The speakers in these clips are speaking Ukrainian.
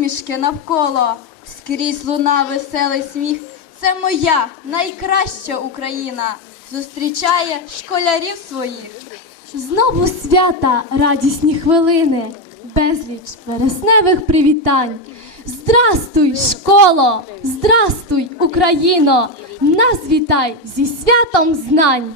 посмішки навколо, скрізь луна веселий сміх. Це моя найкраща Україна. Зустрічає школярів своїх. Знову свята, радісні хвилини, безліч вересневих привітань. Здрастуй, школо! Здрастуй, Україно! Нас вітай зі святом знань!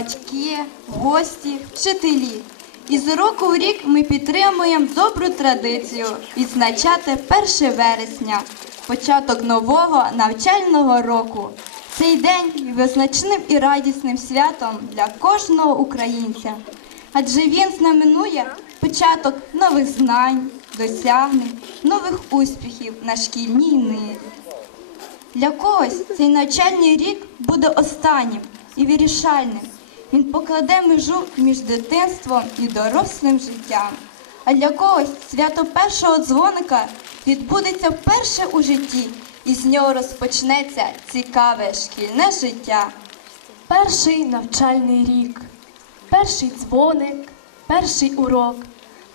Батьки, гості, вчителі. Із року в рік ми підтримуємо добру традицію відзначати 1 вересня, початок нового навчального року. Цей день визначним і радісним святом для кожного українця, адже він знаменує початок нових знань, досягнень, нових успіхів на шкільній ниві. Для когось цей навчальний рік буде останнім і вирішальним. Він покладе межу між дитинством і дорослим життям. А для когось свято першого дзвоника відбудеться вперше у житті, і з нього розпочнеться цікаве шкільне життя. Перший навчальний рік, перший дзвоник, перший урок,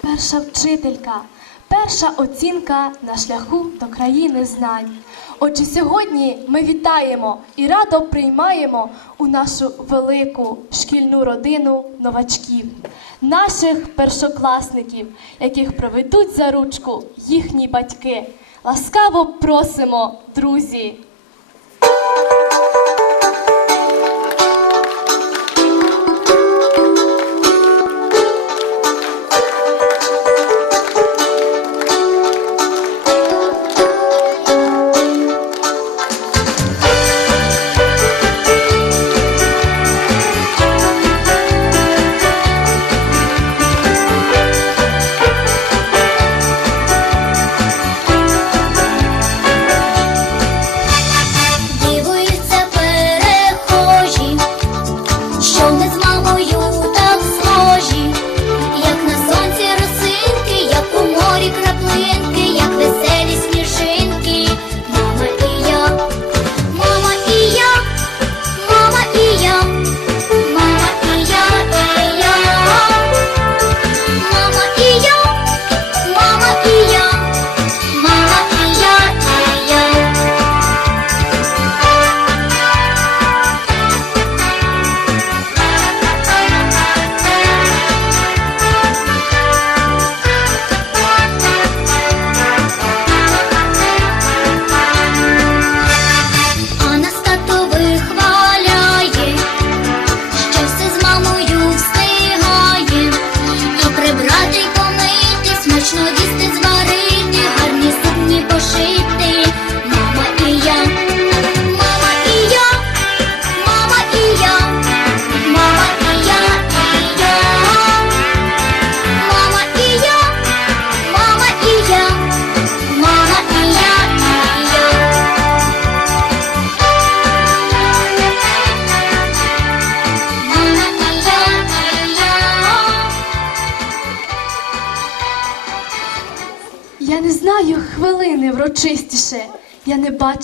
перша вчителька, перша оцінка на шляху до країни знань. Отже, сьогодні ми вітаємо і радо приймаємо у нашу велику шкільну родину новачків, наших першокласників, яких проведуть за ручку їхні батьки. Ласкаво просимо, друзі!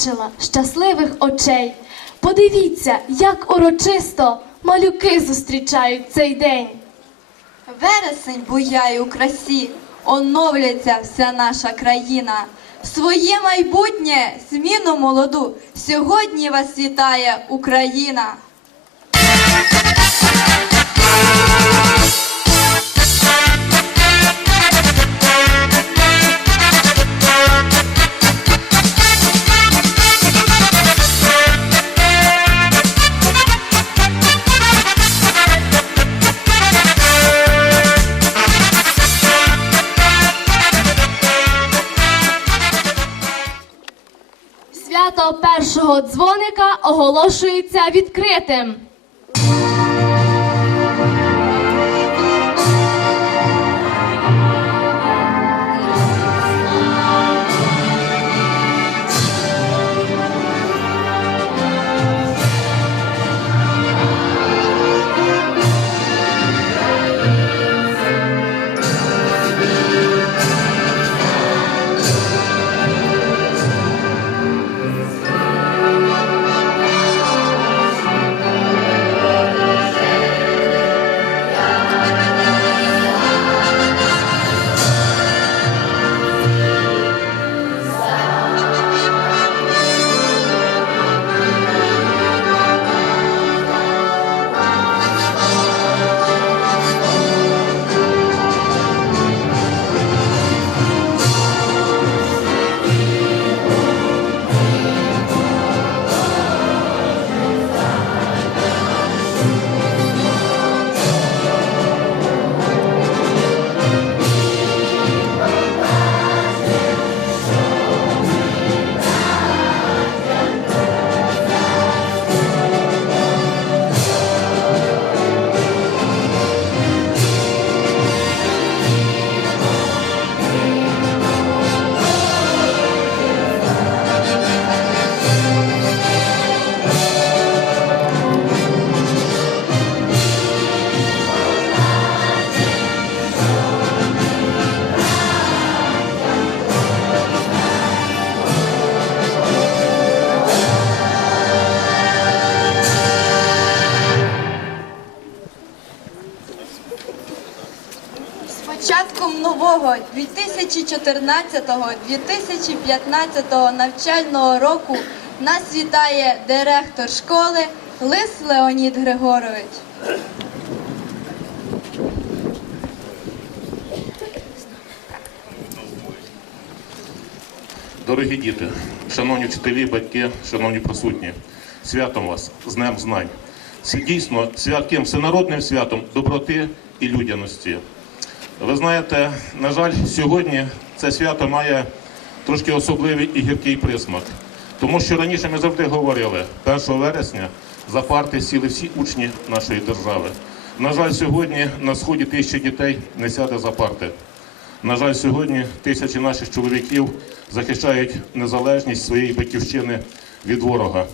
Бачила щасливих очей. Подивіться, як урочисто малюки зустрічають цей день. Вересень буяє у красі, оновлюється вся наша країна. Своє майбутнє, зміну молоду. Сьогодні вас вітає Україна. Першого дзвоника оголошується відкритим. 2014-2015 навчального року нас вітає директор школи Лис Леонід Григорович. Дорогі діти, шановні вчителі, батьки, шановні присутні, святом вас, з Днем знань. Дійсно святким всенародним святом доброти і людяності. Ви знаєте, на жаль, сьогодні це свято має трошки особливий і гіркий присмак. Тому що раніше ми завжди говорили, 1 вересня за парти сіли всі учні нашої держави. На жаль, сьогодні на сході тисячі дітей не сяде за парти. На жаль, сьогодні тисячі наших чоловіків захищають незалежність своєї батьківщини від ворога.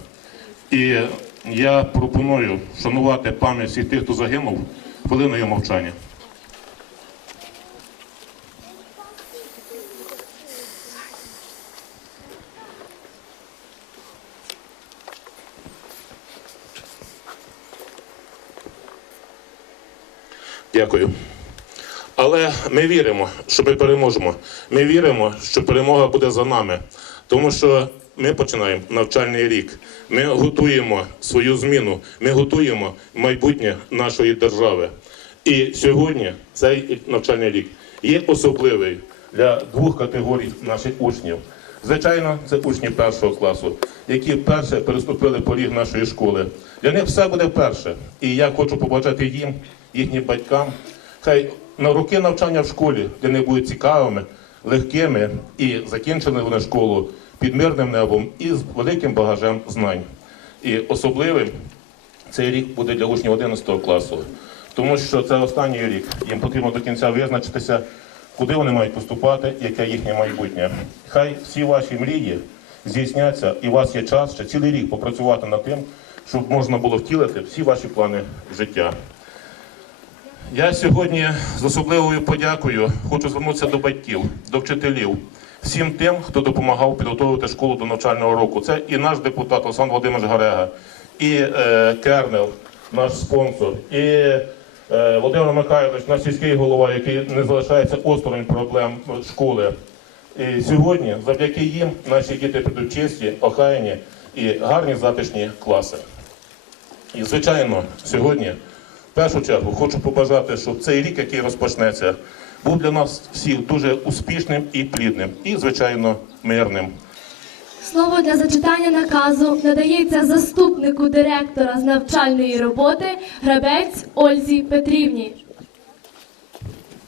І я пропоную шанувати пам'ять всіх тих, хто загинув, хвилиною мовчання. Дякую. Але ми віримо, що ми переможемо. Ми віримо, що перемога буде за нами, тому що ми починаємо навчальний рік. Ми готуємо свою зміну, ми готуємо майбутнє нашої держави. І сьогодні цей навчальний рік є особливий для двох категорій наших учнів. Звичайно, це учні першого класу, які вперше переступили поріг нашої школи. Для них все буде вперше. І я хочу побажати їм, їхнім батькам, хай на роки навчання в школі для них будуть цікавими, легкими і закінчили вони школу під мирним небом і з великим багажем знань. І особливим цей рік буде для учнів 11 класу, тому що це останній рік. Їм потрібно до кінця визначитися, куди вони мають поступати, яке їхнє майбутнє. Хай всі ваші мрії здійсняться, і у вас є час ще цілий рік попрацювати над тим, щоб можна було втілити всі ваші плани життя. Я сьогодні з особливою подякою хочу звернутися до батьків, до вчителів, всім тим, хто допомагав підготовити школу до навчального року. Це і наш депутат Олександр Володимирович Гарега, і е, Кернел, наш спонсор, і е, Володимир Михайлович, наш сільський голова, який не залишається осторонь проблем школи. І сьогодні, завдяки їм, наші діти підуть чисті, охайні і гарні затишні класи. І, звичайно, сьогодні, першу чергу, хочу побажати, щоб цей рік, який розпочнеться, був для нас всіх дуже успішним і плідним, і, звичайно, мирним. Слово для зачитання наказу надається заступнику директора з навчальної роботи Грабець Ользі Петрівні.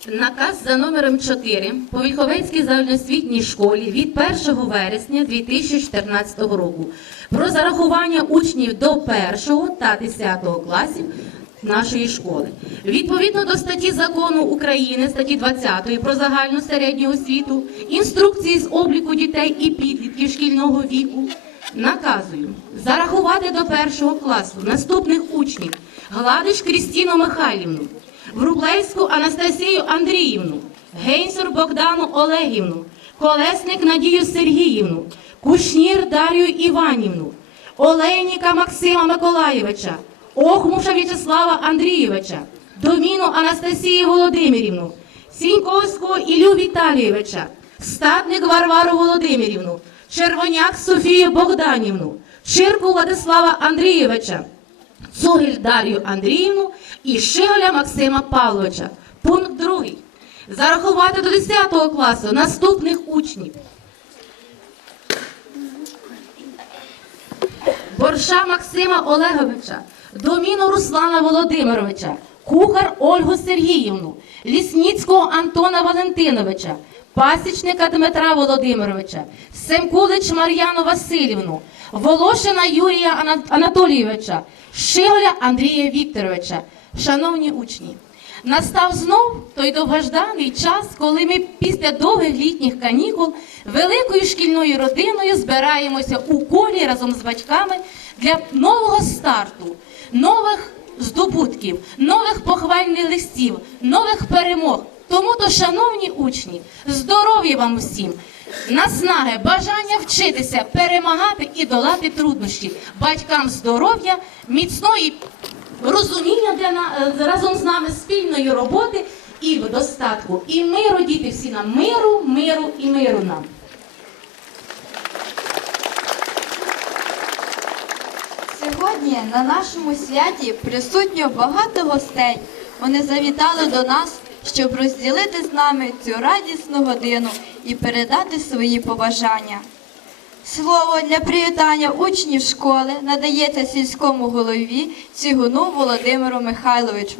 Наказ за номером 4 по Вільховецькій загальноосвітній школі від 1 вересня 2014 року про зарахування учнів до 1 та 10 класів нашої школи. Відповідно до статті закону України, статті 20 про загальну середню освіту, інструкції з обліку дітей і підлітків шкільного віку, наказую зарахувати до першого класу наступних учнів Гладиш Крістіну Михайлівну, Врублевську Анастасію Андріївну, Гейнсур Богдану Олегівну, Колесник Надію Сергіївну, Кушнір Дар'ю Іванівну, Олейніка Максима Миколаєвича, Охмуша В'ячеслава Андрійовича, Доміну Анастасію Володимирівну, Сіньковського Ілю Віталійовича, Статник Варвару Володимирівну, Червоняк Софію Богданівну, Чирку Владислава Андрійовича, Цугіль Дар'ю Андріївну і Шиголя Максима Павловича. Пункт другий. Зарахувати до 10 класу наступних учнів. Борша Максима Олеговича, Доміну Руслана Володимировича, Кухар Ольгу Сергіївну, Лісніцького Антона Валентиновича, Пасічника Дмитра Володимировича, Семкулич Мар'яну Васильівну, Волошина Юрія Ана- Анатолійовича, Шиголя Андрія Вікторовича. Шановні учні, Настав знов той довгожданий час, коли ми після довгих літніх канікул великою шкільною родиною збираємося у колі разом з батьками для нового старту, нових здобутків, нових похвальних листів, нових перемог. Тому то, шановні учні, здоров'я вам усім, наснаги, бажання вчитися, перемагати і долати труднощі, батькам здоров'я, міцної розуміння для на- е, разом з нами спільної роботи і в достатку, і миру, діти всі нам миру, миру і миру нам. Сьогодні на нашому святі присутньо багато гостей. Вони завітали до нас, щоб розділити з нами цю радісну годину і передати свої побажання. Слово для привітання учнів школи надається сільському голові Цігуну Володимиру Михайловичу.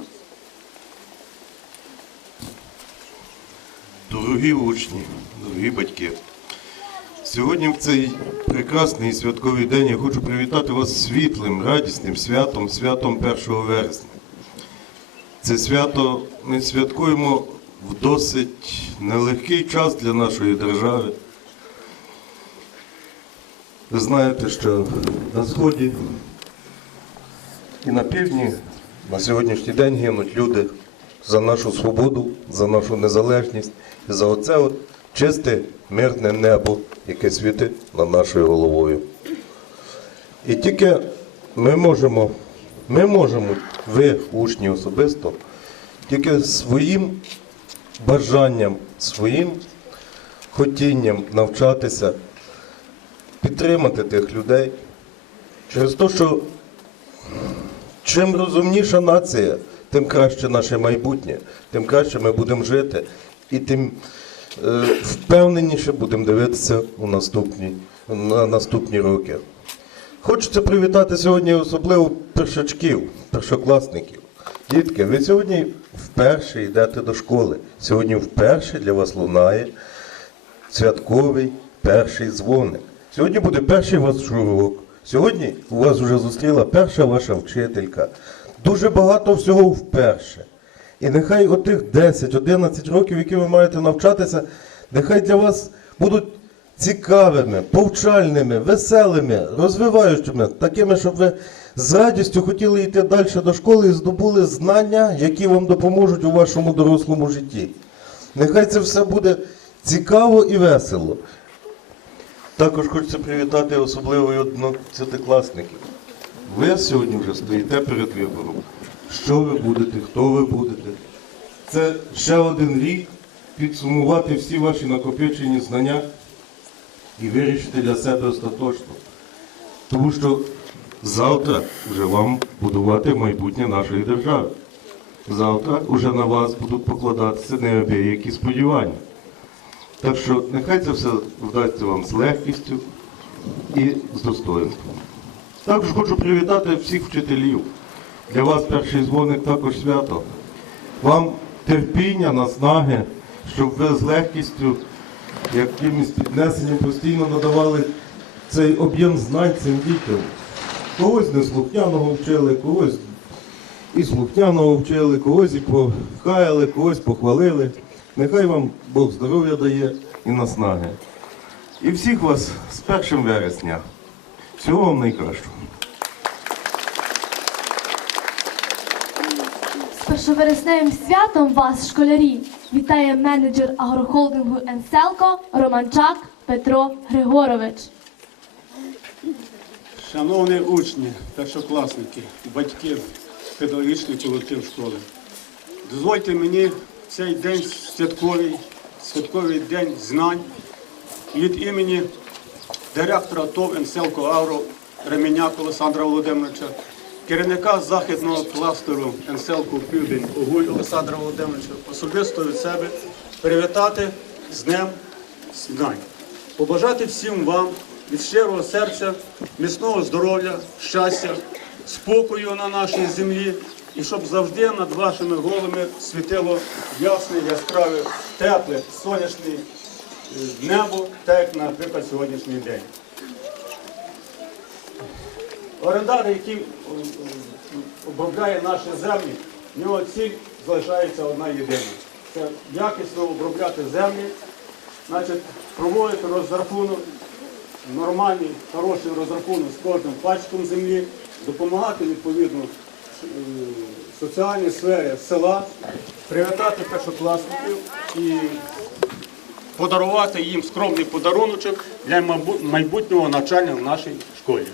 Дорогі учні, дорогі батьки, сьогодні в цей прекрасний святковий день я хочу привітати вас світлим, радісним святом, святом 1 вересня. Це свято ми святкуємо в досить нелегкий час для нашої держави. Ви знаєте, що на сході і на півдні на сьогоднішній день гинуть люди за нашу свободу, за нашу незалежність і за оце от чисте мирне небо, яке світить над нашою головою. І тільки ми можемо, ми можемо, ви, учні особисто, тільки своїм бажанням, своїм хотінням навчатися, підтримати тих людей через те, що Чим розумніша нація, тим краще наше майбутнє, тим краще ми будемо жити і тим впевненіше будемо дивитися у наступні, на наступні роки. Хочеться привітати сьогодні особливо першачків, першокласників. Дітки, ви сьогодні вперше йдете до школи. Сьогодні вперше для вас лунає святковий перший дзвоник. Сьогодні буде перший ваш урок. Сьогодні у вас вже зустріла перша ваша вчителька. Дуже багато всього вперше. І нехай отих 10-11 років, які ви маєте навчатися, нехай для вас будуть цікавими, повчальними, веселими, розвиваючими, такими, щоб ви з радістю хотіли йти далі до школи і здобули знання, які вам допоможуть у вашому дорослому житті. Нехай це все буде цікаво і весело. Також хочеться привітати особливо і одноцятикласників. Ви сьогодні вже стоїте перед вибором. Що ви будете, хто ви будете. Це ще один рік підсумувати всі ваші накопичені знання і вирішити для себе остаточно. Тому що завтра вже вам будувати майбутнє нашої держави. Завтра вже на вас будуть покладатися неабиякі сподівання. Так що нехай це все вдасться вам з легкістю і з достоинством. Також хочу привітати всіх вчителів. Для вас перший дзвоник також свято. Вам терпіння, наснаги, щоб ви з легкістю, якимось піднесенням постійно надавали цей об'єм знань цим дітям. Когось неслухняного вчили, когось і слухняного вчили, когось і похаяли, когось похвалили. Нехай вам Бог здоров'я дає і наснаги. І всіх вас з 1 вересня. Всього вам найкращого. Першовересневим святом вас, школярі, вітає менеджер агрохолдингу Енселко Романчак Петро Григорович. Шановні учні, першокласники, батьки, педагогічний колектив школи, дозвольте мені цей день святковий, святковий день знань від імені директора ТОВ «Енселко Агро» Ременяк Олександра Володимировича, керівника західного кластеру «Енселко Південь» Огуль Олександра Володимировича, особисто від себе привітати з Днем знань. Побажати всім вам від щирого серця, міцного здоров'я, щастя, спокою на нашій землі і щоб завжди над вашими головами світило ясне, яскраве, тепле, сонячне е, небо, так як, наприклад, сьогоднішній день. Орендар, який е, е, обробляє наші землі, в нього ціль залишається одна єдина. Це якісно обробляти землі, значить, проводити розрахунок, нормальний, хороший розрахунок з кожним пачком землі, допомагати відповідно е, соціальній сфері села, привітати першокласників і подарувати їм скромний подаруночок для майбутнього навчання в нашій школі.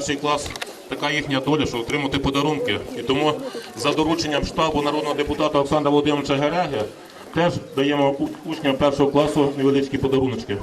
Перший клас така їхня доля, що отримати подарунки. І тому за дорученням штабу народного депутата Олександра Володимировича Гереги теж даємо учням першого класу невеличкі подаруночки.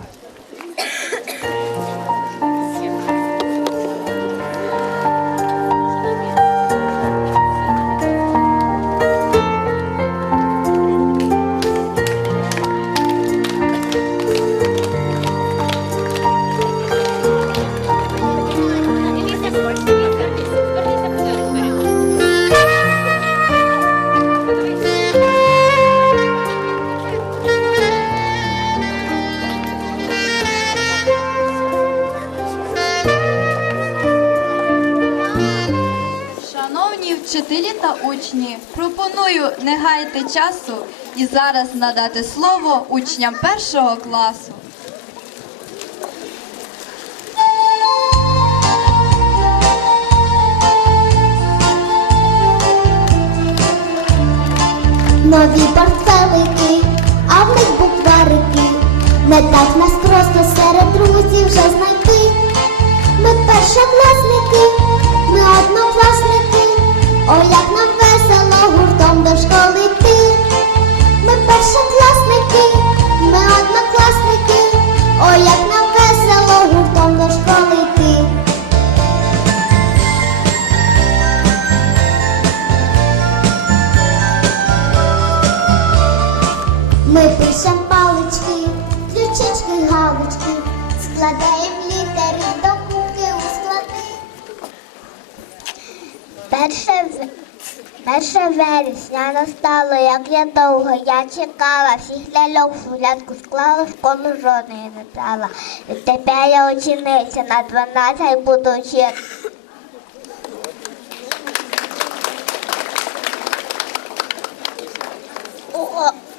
Вчителі та учні, пропоную не гаяти часу і зараз надати слово учням першого класу. Нові портфелики, а в них букварики. Не так нас просто серед друзів вже знайти. Ми першокласники, ми однокласники. Ой, як нам весело гуртом до школи йти. Ми першокласники, ми однокласники. Як вересня настало, як я довго я чекала, всіх ляльок в фулянку склала, в школу жодної не брала. І тепер я учениця на 12 буду вчити.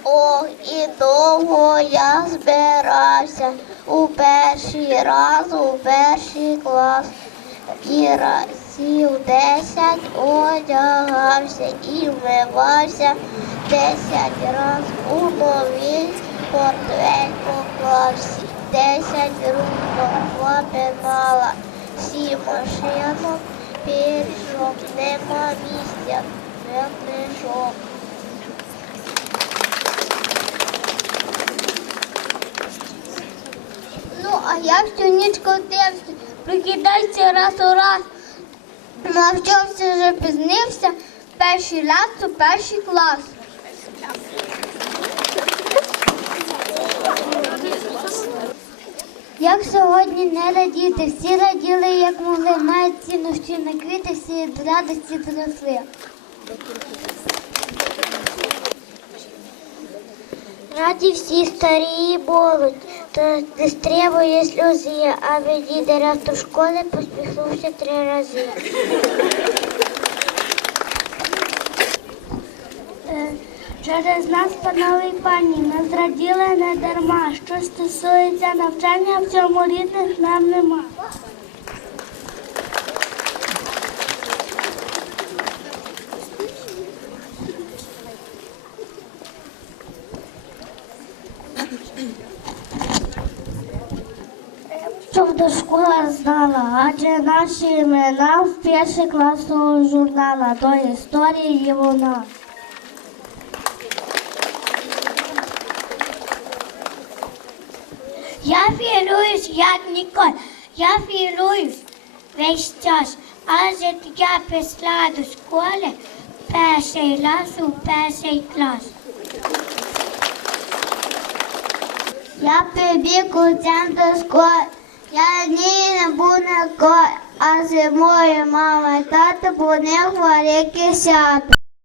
О, і довго я збирався у перший раз, у перший клас. І разів десять одягався і вмивався десять раз у новий портфель поклався. Десять рук пенала, сім машинок, пішов, нема місця, не прийшов. Ну, а я всю ніч котився, прикидайся раз у раз. Навчався вже пізнився, перший раз у перший клас. Як сьогодні не радіти, всі раділи, як могли, мають ціну ще на квіти, всі від радості зросли. Раді всі старі і молодь, та не стребує сльози, а від директор школи посміхнувся три рази. Е, Через нас, панове пані, ми зраділи не дарма. Що стосується навчання, в цьому рідних нам нема. До школи знала, адже наші імена в перший клас журнала до історії вона. Я філююсь, як ніколи. Я філююсь весь час, адже я пішла до школи перший раз у перший клас. Я прибіг у центр школи. Я ні не буду, на школі, а зимою мама і тато по них велике свято.